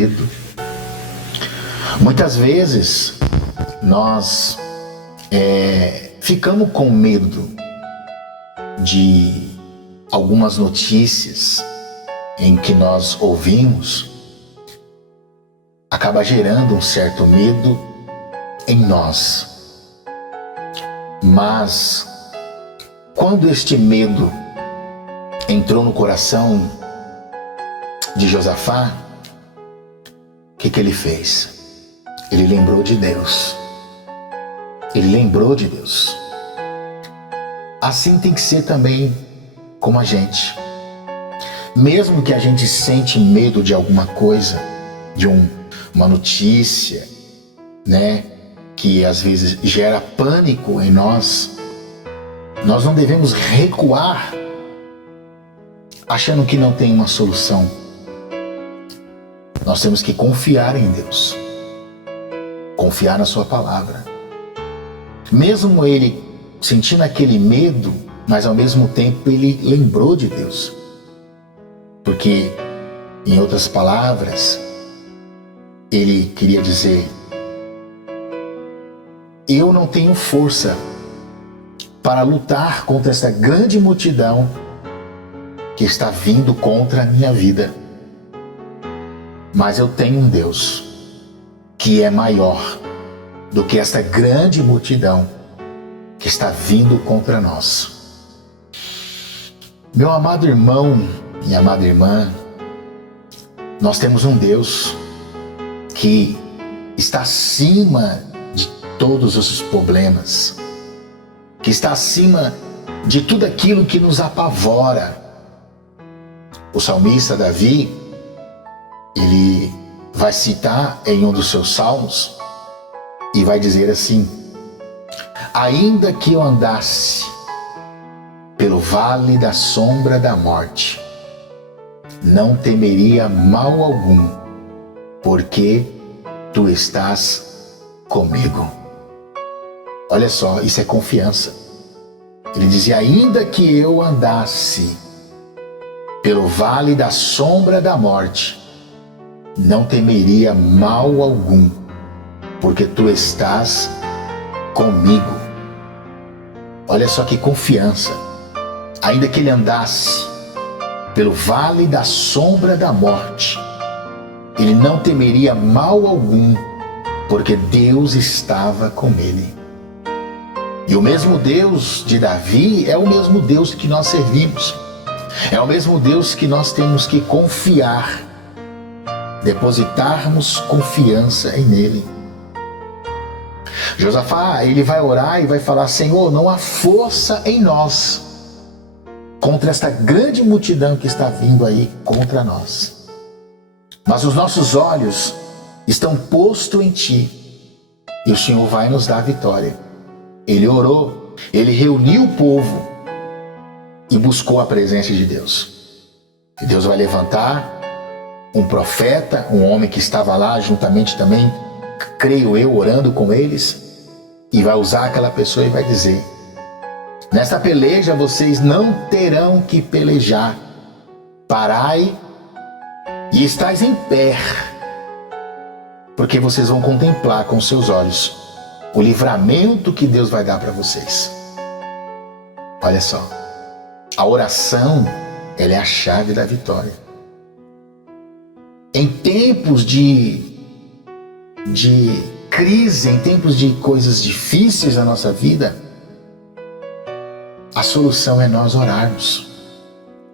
medo. Muitas vezes nós ficamos com medo de algumas notícias em que nós ouvimos, acaba gerando um certo medo em nós. Mas quando este medo entrou no coração de Josafá, o que ele fez? Ele lembrou de Deus. Ele lembrou de Deus. Assim tem que ser também como a gente. Mesmo que a gente sente medo de alguma coisa, de uma notícia, né, que às vezes gera pânico em nós, nós não devemos recuar achando que não tem uma solução. Nós temos que confiar em Deus, confiar na sua palavra. Mesmo ele sentindo aquele medo, mas ao mesmo tempo ele lembrou de Deus. Porque, em outras palavras, ele queria dizer: eu não tenho força para lutar contra essa grande multidão que está vindo contra a minha vida. Mas eu tenho um Deus que é maior do que esta grande multidão que está vindo contra nós. Meu amado irmão e amada irmã, nós temos um Deus que está acima de todos os problemas, que está acima de tudo aquilo que nos apavora. O salmista Davi, ele vai citar em um dos seus salmos e vai dizer assim: ainda que eu andasse pelo vale da sombra da morte, não temeria mal algum, porque tu estás comigo. Olha só, isso é confiança. Ele dizia: ainda que eu andasse pelo vale da sombra da morte, não temeria mal algum, porque tu estás comigo. Olha só que confiança. Ainda que ele andasse pelo vale da sombra da morte, ele não temeria mal algum, porque Deus estava com ele. E o mesmo Deus de Davi é o mesmo Deus que nós servimos. É o mesmo Deus que nós temos que confiar, depositarmos confiança em Ele. Josafá, ele vai orar e vai falar: Senhor, não há força em nós contra esta grande multidão que está vindo aí contra nós. Mas os nossos olhos estão postos em Ti e o Senhor vai nos dar a vitória. Ele orou, ele reuniu o povo e buscou a presença de Deus. E Deus vai levantar um profeta, um homem que estava lá juntamente também, creio eu, orando com eles, e vai usar aquela pessoa e vai dizer: nesta peleja vocês não terão que pelejar. Parai e estais em pé, porque vocês vão contemplar com seus olhos o livramento que Deus vai dar para vocês. Olha só, a oração, ela é a chave da vitória. Em tempos de crise, em tempos de coisas difíceis na nossa vida, a solução é nós orarmos.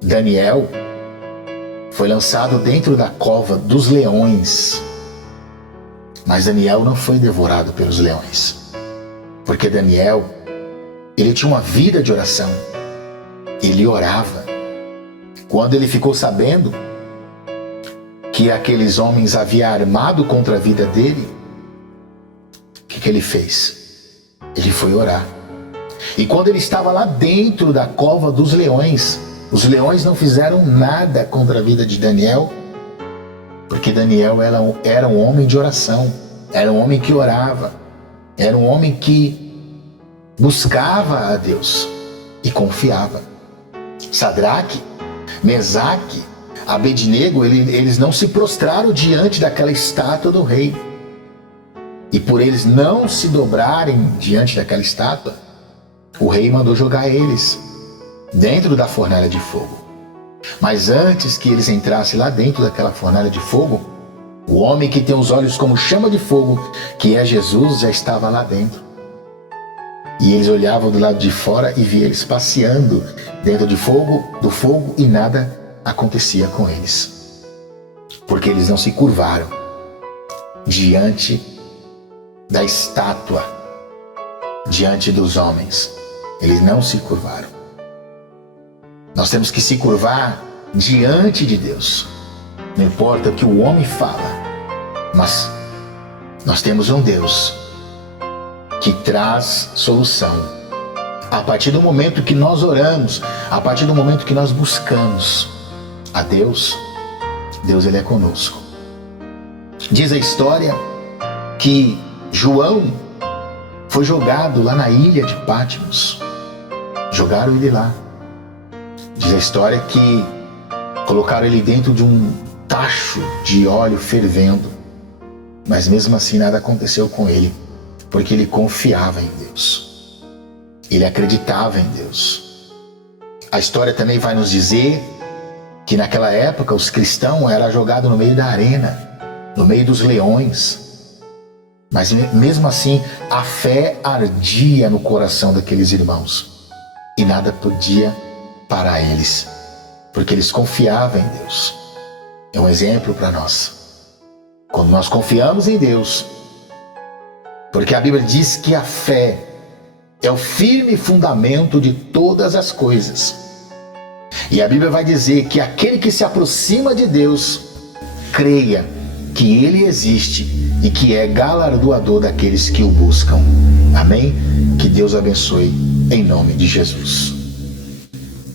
Daniel foi lançado dentro da cova dos leões, mas Daniel não foi devorado pelos leões, porque Daniel, ele tinha uma vida de oração. Ele orava. Quando ele ficou sabendo que aqueles homens haviam armado contra a vida dele, o que ele fez? Ele foi orar. E quando ele estava lá dentro da cova dos leões, os leões não fizeram nada contra a vida de Daniel, porque Daniel era um homem de oração, era um homem que orava, era um homem que buscava a Deus e confiava. Sadraque, Mesaque, Abednego, eles não se prostraram diante daquela estátua do rei. E por eles não se dobrarem diante daquela estátua, o rei mandou jogar eles dentro da fornalha de fogo. Mas antes que eles entrassem lá dentro daquela fornalha de fogo, o homem que tem os olhos como chama de fogo, que é Jesus, já estava lá dentro. E eles olhavam do lado de fora e viam eles passeando dentro do fogo e nada acontecia com eles. Porque eles não se curvaram diante da estátua, diante dos homens. Eles não se curvaram. Nós temos que se curvar diante de Deus. Não importa o que o homem fala, mas nós temos um Deus que traz solução. A partir do momento que nós oramos, a partir do momento que nós buscamos a Deus, Deus ele é conosco. Diz a história que João foi jogado lá na ilha de Patmos. Jogaram ele lá. Diz a história que colocaram ele dentro de um tacho de óleo fervendo. Mas mesmo assim nada aconteceu com ele, porque ele confiava em Deus. Ele acreditava em Deus. A história também vai nos dizer que naquela época os cristãos eram jogados no meio da arena, no meio dos leões. Mas mesmo assim a fé ardia no coração daqueles irmãos. E nada podia parar eles, porque eles confiavam em Deus. É um exemplo para nós. Quando nós confiamos em Deus, porque a Bíblia diz que a fé é o firme fundamento de todas as coisas. E a Bíblia vai dizer que aquele que se aproxima de Deus, creia que Ele existe e que é galardoador daqueles que o buscam. Amém? Que Deus abençoe em nome de Jesus.